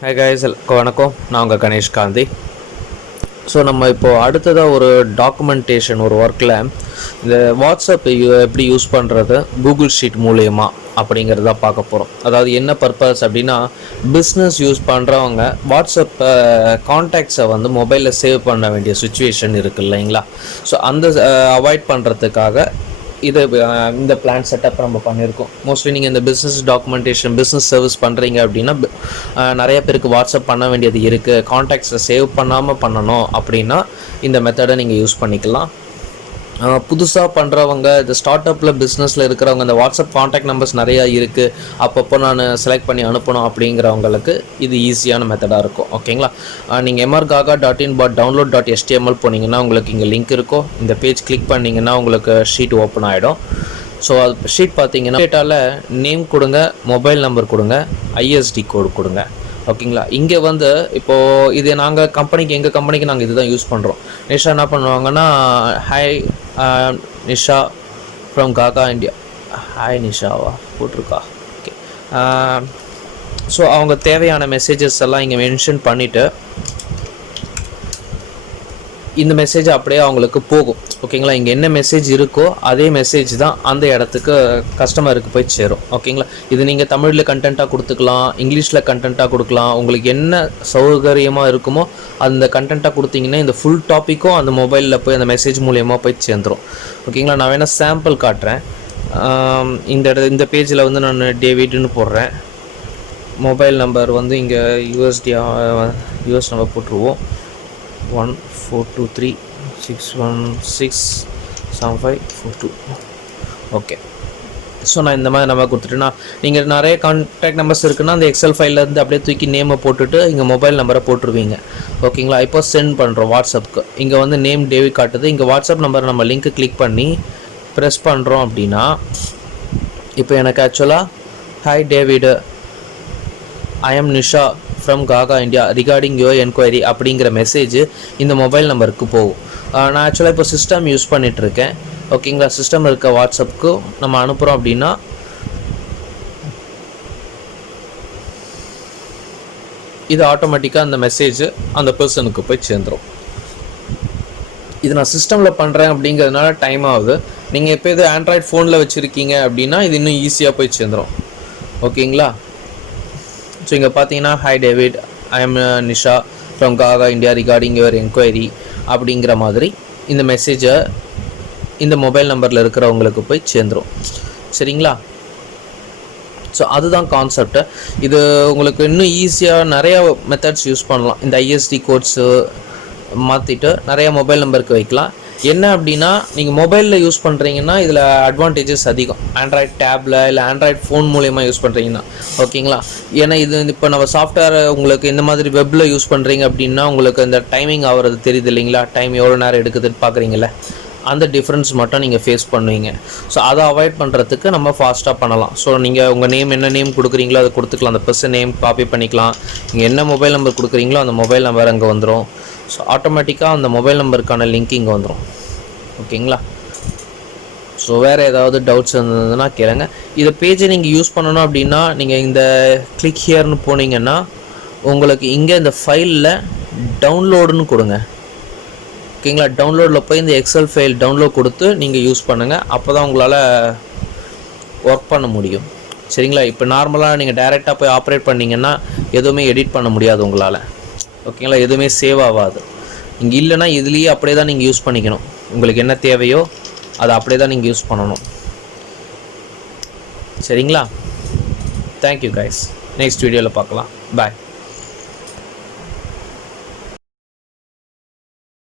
Hi guys, வணக்கம். நான் உங்கள் கணேஷ் காந்தி. ஸோ நம்ம இப்போது அடுத்ததாக ஒரு டாக்குமெண்டேஷன் ஒரு ஒர்க்கில் இந்த வாட்ஸ்அப் எப்படி யூஸ் பண்ணுறது கூகுள் ஷீட் மூலயமா அப்படிங்கிறத பார்க்க போகிறோம். அதாவது என்ன பர்பஸ் அப்படின்னா, பிஸ்னஸ் யூஸ் பண்ணுறவங்க வாட்ஸ்அப் கான்டாக்ட்ஸை வந்து மொபைலில் சேவ் பண்ண வேண்டிய சுச்சுவேஷன் இருக்குது இல்லைங்களா. ஸோ அந்த அவாய்ட் பண்ணுறதுக்காக இது இந்த பிளான் செட்டப் நம்ம பண்ணியிருக்கோம். மோஸ்ட்லி நீங்கள் இந்த பிஸ்னஸ் டாக்குமெண்டேஷன் பிஸ்னஸ் சர்வீஸ் பண்ணுறீங்க அப்படின்னா நிறைய பேருக்கு வாட்ஸ்அப் பண்ண வேண்டியது இருக்குது. கான்டாக்ட்ஸை சேவ் பண்ணாமல் பண்ணணும் அப்படின்னா இந்த மெத்தடை நீங்கள் யூஸ் பண்ணிக்கலாம். புதுசாக பண்ணுறவங்க இந்த ஸ்டார்ட் அப்பில் பிஸ்னஸில் இருக்கிறவங்க இந்த வாட்ஸ்அப் காண்டாக்ட் நம்பர்ஸ் நிறையா இருக்குது, அப்பப்போ நான் செலக்ட் பண்ணி அனுப்பணும் அப்படிங்கிறவங்களுக்கு இது ஈஸியான மெத்தடாக இருக்கும். ஓகேங்களா. நீங்கள் mrgaga.in.download.html போனீங்கன்னா உங்களுக்கு இங்கே லிங்க் இருக்கும். இந்த பேஜ் கிளிக் பண்ணிங்கன்னா உங்களுக்கு ஷீட் ஓப்பன் ஆகிடும். ஸோ அது ஷீட் பார்த்தீங்கன்னா டேட்டாவில் நேம் கொடுங்க, மொபைல் நம்பர் கொடுங்க, ஐஎஸ்டி கோடு கொடுங்க. ஓகேங்களா. இங்கே வந்து இப்போது இது நாங்கள் எங்கள் கம்பெனிக்கு நாங்கள் இது தான் யூஸ் பண்ணுறோம். நிஷா என்ன பண்ணுவாங்கன்னா, hi Nisha from Kaka India, hi நிஷாவா போட்டிருக்கா. ஓகே. ஸோ அவங்க தேவையான மெசேஜஸ் எல்லாம் இங்கே மென்ஷன் பண்ணிவிட்டு இந்த மெசேஜ் அப்படியே அவங்களுக்கு போகும். ஓகேங்களா. இங்கே என்ன மெசேஜ் இருக்கோ அதே மெசேஜ் தான் அந்த இடத்துக்கு கஸ்டமருக்கு போய் சேரும். ஓகேங்களா. இது நீங்கள் தமிழில் கண்டென்ட்டாக கொடுத்துக்கலாம், இங்கிலீஷில் கண்டென்ட்டாக கொடுக்கலாம். உங்களுக்கு என்ன சௌகரியமாக இருக்குமோ அந்த கண்டென்ட்டாக கொடுத்தீங்கன்னா இந்த ஃபுல் டாப்பிக்கும் அந்த மொபைலில் போய் அந்த மெசேஜ் மூலியமாக போய் சேர்ந்துடும். ஓகேங்களா. நான் வேணால் சாம்பிள் காட்டுறேன். இந்த பேஜில் வந்து நான் டேவிட்னு போடுறேன். மொபைல் நம்பர் வந்து இங்கே யூஎஸ் நம்பர் போட்டுருவோம். 1423616752. ஓகே. ஸோ நான் இந்த மாதிரி நம்பர் கொடுத்துட்டேன்னா நீங்கள் நிறைய கான்டாக்ட் நம்பர்ஸ் இருக்குன்னா அந்த எக்ஸல் ஃபைல்லேருந்து அப்படியே தூக்கி நேமை போட்டுட்டு இங்கே மொபைல் நம்பரை போட்டுருவீங்க. ஓகேங்களா. இப்போ சென்ட் பண்ணுறோம் வாட்ஸ்அப்புக்கு. இங்கே வந்து நேம் டேவி காட்டுது. இங்கே வாட்ஸ்அப் நம்பர் நம்ம லிங்க்கு கிளிக் பண்ணி ப்ரெஸ் பண்ணுறோம் அப்படின்னா இப்போ எனக்கு ஆக்சுவலாக hi David, I am Nisha from Kaka India regarding your enquiry அப்படிங்கிற மெசேஜ் இந்த மொபைல் நம்பருக்கு போகும். நான் ஆக்சுவலாக இப்போ சிஸ்டம் யூஸ் பண்ணிகிட்ருக்கேன். ஓகேங்களா. சிஸ்டம் இருக்க வாட்ஸ்அப்புக்கு நம்ம அனுப்புகிறோம் அப்படின்னா இது ஆட்டோமேட்டிக்காக அந்த மெசேஜ் அந்த பர்சனுக்கு போய் சேர்ந்துடும். இது நான் சிஸ்டமில் பண்ணுறேன் அப்படிங்கிறதுனால டைம் ஆகுது. நீங்கள் எப்போ இது ஆண்ட்ராய்ட் ஃபோனில் வச்சுருக்கீங்க அப்படின்னா இது இன்னும் ஈஸியாக போய் சேர்ந்துடும். ஓகேங்களா. ஸோ இங்கே பார்த்தீங்கன்னா hi David, I am Nisha from Kaka India regarding your enquiry அப்படிங்கிற மாதிரி இந்த மெசேஜை இந்த மொபைல் நம்பரில் இருக்கிறவங்களுக்கு போய் சேர்ந்துடும். சரிங்களா. ஸோ அதுதான் கான்செப்டு. இது உங்களுக்கு இன்னும் ஈஸியாக நிறையா மெத்தட்ஸ் யூஸ் பண்ணலாம். இந்த ஐஎஸ்டி கோட்ஸு மாற்றிட்டு நிறையா மொபைல் நம்பருக்கு வைக்கலாம். என்ன அப்படின்னா, நீங்கள் மொபைலில் யூஸ் பண்ணுறீங்கன்னா இதில் அட்வான்டேஜஸ் அதிகம். ஆண்ட்ராய்ட் டேப்பில் இல்லை ஆண்ட்ராய்ட் ஃபோன் மூலயமா யூஸ் பண்ணுறீங்கன்னா. ஓகேங்களா. ஏன்னா இது இப்போ நம்ம சாஃப்ட்வேர் உங்களுக்கு இந்த மாதிரி வெப்பில் யூஸ் பண்ணுறீங்க அப்படின்னா உங்களுக்கு இந்த டைமிங் ஆகிறது தெரியுது இல்லைங்களா. டைம் எவ்வளோ நேரம் எடுக்குதுன்னு பார்க்குறீங்களே, அந்த டிஃப்ரென்ஸ் மட்டும் நீங்கள் ஃபேஸ் பண்ணுவீங்க. ஸோ அதை அவாய்ட் பண்ணுறதுக்கு நம்ம ஃபாஸ்ட்டாக பண்ணலாம். ஸோ நீங்கள் உங்கள் நேம் என்ன நேம் கொடுக்குறீங்களோ அதை கொடுத்துக்கலாம். அந்த பர்சன் நேம் காப்பி பண்ணிக்கலாம். நீங்கள் என்ன மொபைல் நம்பர் கொடுக்குறீங்களோ அந்த மொபைல் நம்பர் அங்கே வந்துடும். ஸோ ஆட்டோமேட்டிக்காக அந்த மொபைல் நம்பருக்கான லிங்க் இங்கே வந்துடும். ஓகேங்களா. ஸோ வேறு ஏதாவது டவுட்ஸ் இருந்ததுன்னா கேளுங்க. இதை பேஜை நீங்கள் யூஸ் பண்ணணும் அப்படின்னா நீங்கள் இந்த கிளிக் ஹியர்னு போனீங்கன்னா உங்களுக்கு இங்கே இந்த ஃபைலில் டவுன்லோடுன்னு கொடுங்க. ஓகேங்களா. டவுன்லோடில் போய் இந்த எக்ஸல் ஃபைல் டவுன்லோட் கொடுத்து நீங்கள் யூஸ் பண்ணுங்கள். அப்போ தான் உங்களால் ஒர்க் பண்ண முடியும். சரிங்களா. இப்போ நார்மலாக நீங்கள் டைரெக்டாக போய் ஆப்ரேட் பண்ணிங்கன்னா எதுவுமே எடிட் பண்ண முடியாது உங்களால். ஓகேங்களா. எதுவுமே சேவ் ஆகாது. இங்கே இல்லைன்னா இதுலேயே அப்படியே தான் நீங்கள் யூஸ் பண்ணிக்கணும். உங்களுக்கு என்ன தேவையோ அதை அப்படியே தான் நீங்கள் யூஸ் பண்ணணும். சரிங்களா. Thank you guys. நெக்ஸ்ட் வீடியோவில் பார்க்கலாம். பாய்.